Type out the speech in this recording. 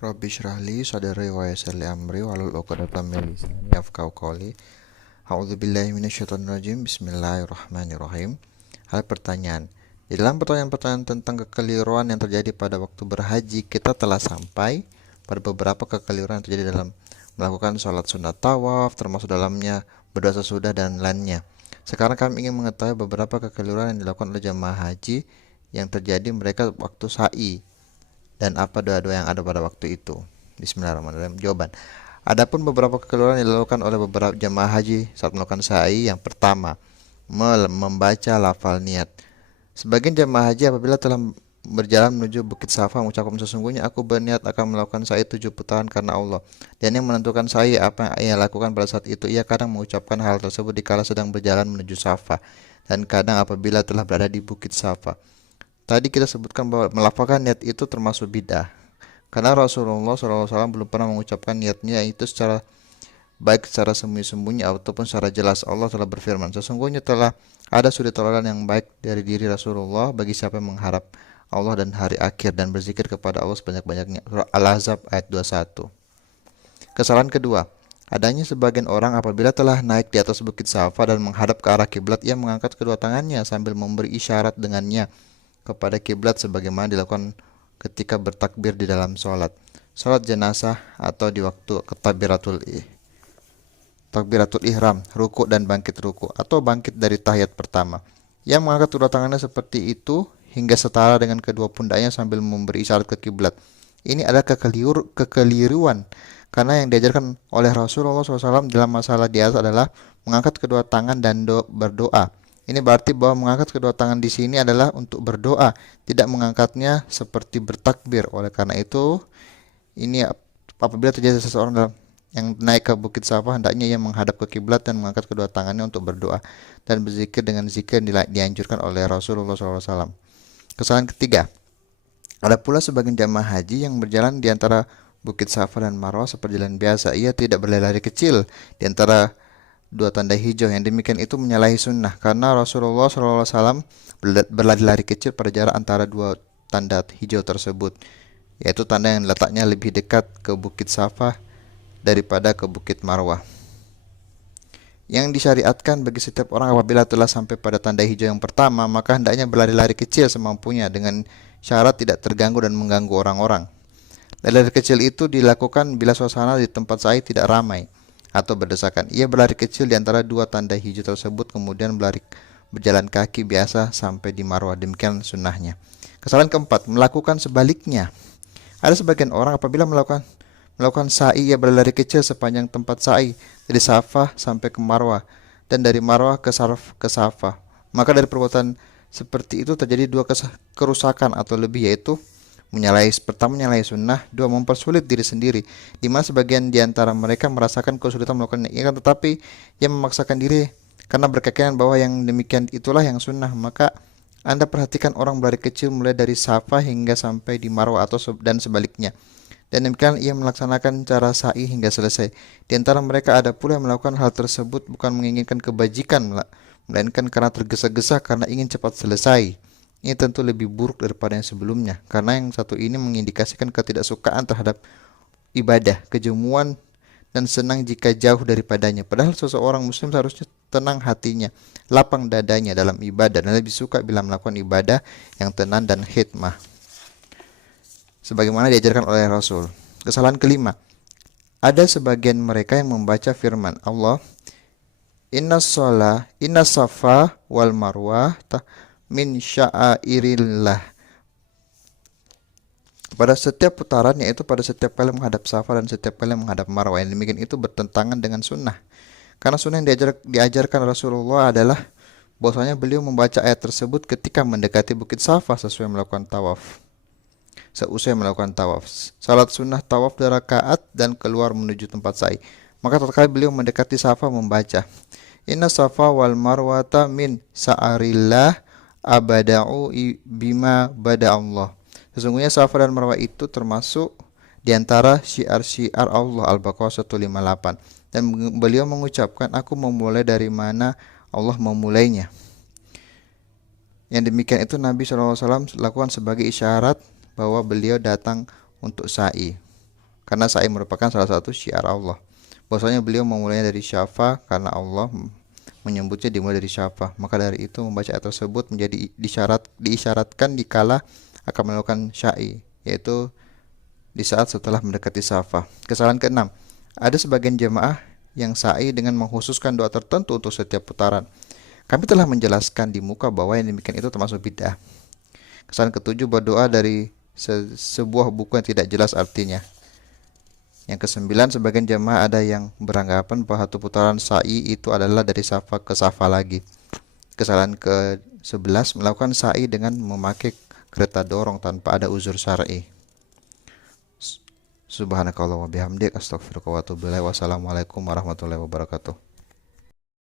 Rabbi shrahli sadri wa yassir li amri wahlul 'uqdatam min lisani yafqahu qawli. A'udzubillahi minasyaitonir rajim. Bismillahirrahmanirrahim. Hal pertanyaan. Di dalam pertanyaan-pertanyaan tentang kekeliruan yang terjadi pada waktu berhaji, kita telah sampai pada beberapa kekeliruan yang terjadi dalam melakukan sholat sunat tawaf, termasuk dalamnya berdoa sesudah dan lainnya. Sekarang kami ingin mengetahui beberapa kekeliruan yang dilakukan oleh jemaah haji yang terjadi mereka waktu sa'i, dan apa doa-doa yang ada pada waktu itu. Bismillahirrahmanirrahim. Jawaban. Adapun beberapa kekeliruan yang dilakukan oleh beberapa jemaah haji saat melakukan sa'i, yang pertama, membaca lafal niat. Sebagian jemaah haji apabila telah berjalan menuju Bukit Safa mengucapkan, sesungguhnya aku berniat akan melakukan sa'i 7 putaran karena Allah. Dan yang menentukan sa'i apa yang ia lakukan pada saat itu, ia kadang mengucapkan hal tersebut dikala sedang berjalan menuju Safa, dan kadang apabila telah berada di Bukit Safa. Tadi kita sebutkan bahwa melafalkan niat itu termasuk bid'ah, karena Rasulullah SAW belum pernah mengucapkan niatnya itu secara baik secara sembunyi-sembunyi ataupun secara jelas. Allah telah berfirman, sesungguhnya telah ada suri tauladan yang baik dari diri Rasulullah bagi siapa yang mengharap Allah dan hari akhir dan berzikir kepada Allah sebanyak-banyaknya. Surah Al-Ahzab ayat 21. Kesalahan kedua, adanya sebagian orang apabila telah naik di atas Bukit Safa dan menghadap ke arah kiblat, ia mengangkat kedua tangannya sambil memberi isyarat dengannya kepada kiblat sebagaimana dilakukan ketika bertakbir di dalam sholat jenazah atau di waktu takbiratul ihram, ruku dan bangkit ruku atau bangkit dari tahiyat pertama. Yang mengangkat kedua tangannya seperti itu hingga setara dengan kedua pundaknya sambil memberi isyarat ke kiblat. Ini adalah kekeliruan, karena yang diajarkan oleh Rasulullah SAW dalam masalah di atas adalah mengangkat kedua tangan dan berdoa. Ini berarti bahwa mengangkat kedua tangan di sini adalah untuk berdoa, tidak mengangkatnya seperti bertakbir. Oleh karena itu, ini apabila terjadi seseorang yang naik ke Bukit Safa, hendaknya ia menghadap ke kiblat dan mengangkat kedua tangannya untuk berdoa dan berzikir dengan zikir yang dianjurkan oleh Rasulullah SAW. Kesalahan ketiga, ada pula sebagian jamaah haji yang berjalan di antara Bukit Safa dan Marwah seperti jalan biasa. Ia tidak berlari kecil di antara dua tanda hijau. Yang demikian itu menyalahi sunnah, karena Rasulullah SAW berlari-lari kecil pada jarak antara dua tanda hijau tersebut, yaitu tanda yang letaknya lebih dekat ke Bukit Safa daripada ke Bukit Marwah. Yang disyariatkan bagi setiap orang apabila telah sampai pada tanda hijau yang pertama, maka hendaknya berlari-lari kecil semampunya dengan syarat tidak terganggu dan mengganggu orang-orang. Lari kecil itu dilakukan bila suasana di tempat sa'i tidak ramai atau berdesakan. Ia berlari kecil di antara dua tanda hijau tersebut, kemudian berjalan kaki biasa sampai di Marwah. Demikian sunnahnya. Kesalahan keempat, melakukan sebaliknya. Ada sebagian orang apabila melakukan sa'i, ia berlari kecil sepanjang tempat sa'i dari Safa sampai ke Marwah dan dari Marwah ke Safa. Maka dari perbuatan seperti itu terjadi dua kerusakan atau lebih, yaitu pertama menyalahi sunnah, dua mempersulit diri sendiri, di mana sebagian di antara mereka merasakan kesulitan melakukan ini, tetapi ia memaksakan diri karena berkeyakinan bahwa yang demikian itulah yang sunnah. Maka Anda perhatikan orang berlari kecil mulai dari Safa hingga sampai di Marwah dan sebaliknya, dan demikian ia melaksanakan cara sa'i hingga selesai. Di antara mereka ada pula yang melakukan hal tersebut bukan menginginkan kebajikan, melainkan karena tergesa-gesa karena ingin cepat selesai. Ini tentu lebih buruk daripada yang sebelumnya, karena yang satu ini mengindikasikan ketidaksukaan terhadap ibadah, kejemuan, dan senang jika jauh daripadanya. Padahal seseorang muslim seharusnya tenang hatinya, lapang dadanya dalam ibadah, dan lebih suka bila melakukan ibadah yang tenang dan khidmah, sebagaimana diajarkan oleh Rasul. Kesalahan kelima, ada sebagian mereka yang membaca firman Allah, inna safa wal marwah min sya'airillah, pada setiap putaran, yaitu pada setiap kali menghadap Safa dan setiap kali menghadap Marwah. Yang demikian itu bertentangan dengan sunnah, karena sunnah yang diajarkan Rasulullah adalah bahwasanya beliau membaca ayat tersebut ketika mendekati Bukit Safa seusai melakukan tawaf. Salat sunnah tawaf 2 rakaat dan keluar menuju tempat sa'i. Maka tatkala beliau mendekati Safa membaca, inna safa wal marwata min sa'arillah abada'u bima bada Allah. Sesungguhnya Safa dan Marwah itu termasuk di antara syiar-syiar Allah. Al-Baqarah 158. Dan beliau mengucapkan, aku memulai dari mana Allah memulainya. Yang demikian itu Nabi SAW lakukan sebagai isyarat bahwa beliau datang untuk sa'i. karena sa'i merupakan salah satu syiar Allah. Bahwasanya beliau memulainya dari syafa karena Allah menyebutnya dimulai dari syafa. Maka dari itu membaca ayat tersebut menjadi diisyaratkan dikala akan melakukan sya'i, yaitu di saat setelah mendekati syafa. Kesalahan keenam, ada sebagian jemaah yang sa'i dengan mengkhususkan doa tertentu untuk setiap putaran. Kami telah menjelaskan di muka bahwa yang demikian itu termasuk bid'ah. Kesalahan ketujuh, berdoa dari sebuah buku yang tidak jelas artinya. Yang kesembilan, sebagian jemaah ada yang beranggapan bahwa satu putaran sa'i itu adalah dari safa ke safa lagi. Kesalahan ke-11, melakukan sa'i dengan memakai kereta dorong tanpa ada uzur syar'i. Subhanakallah wa bihamdik, astaghfiruka wa atubu ilaik. Wassalamualaikum warahmatullahi wabarakatuh.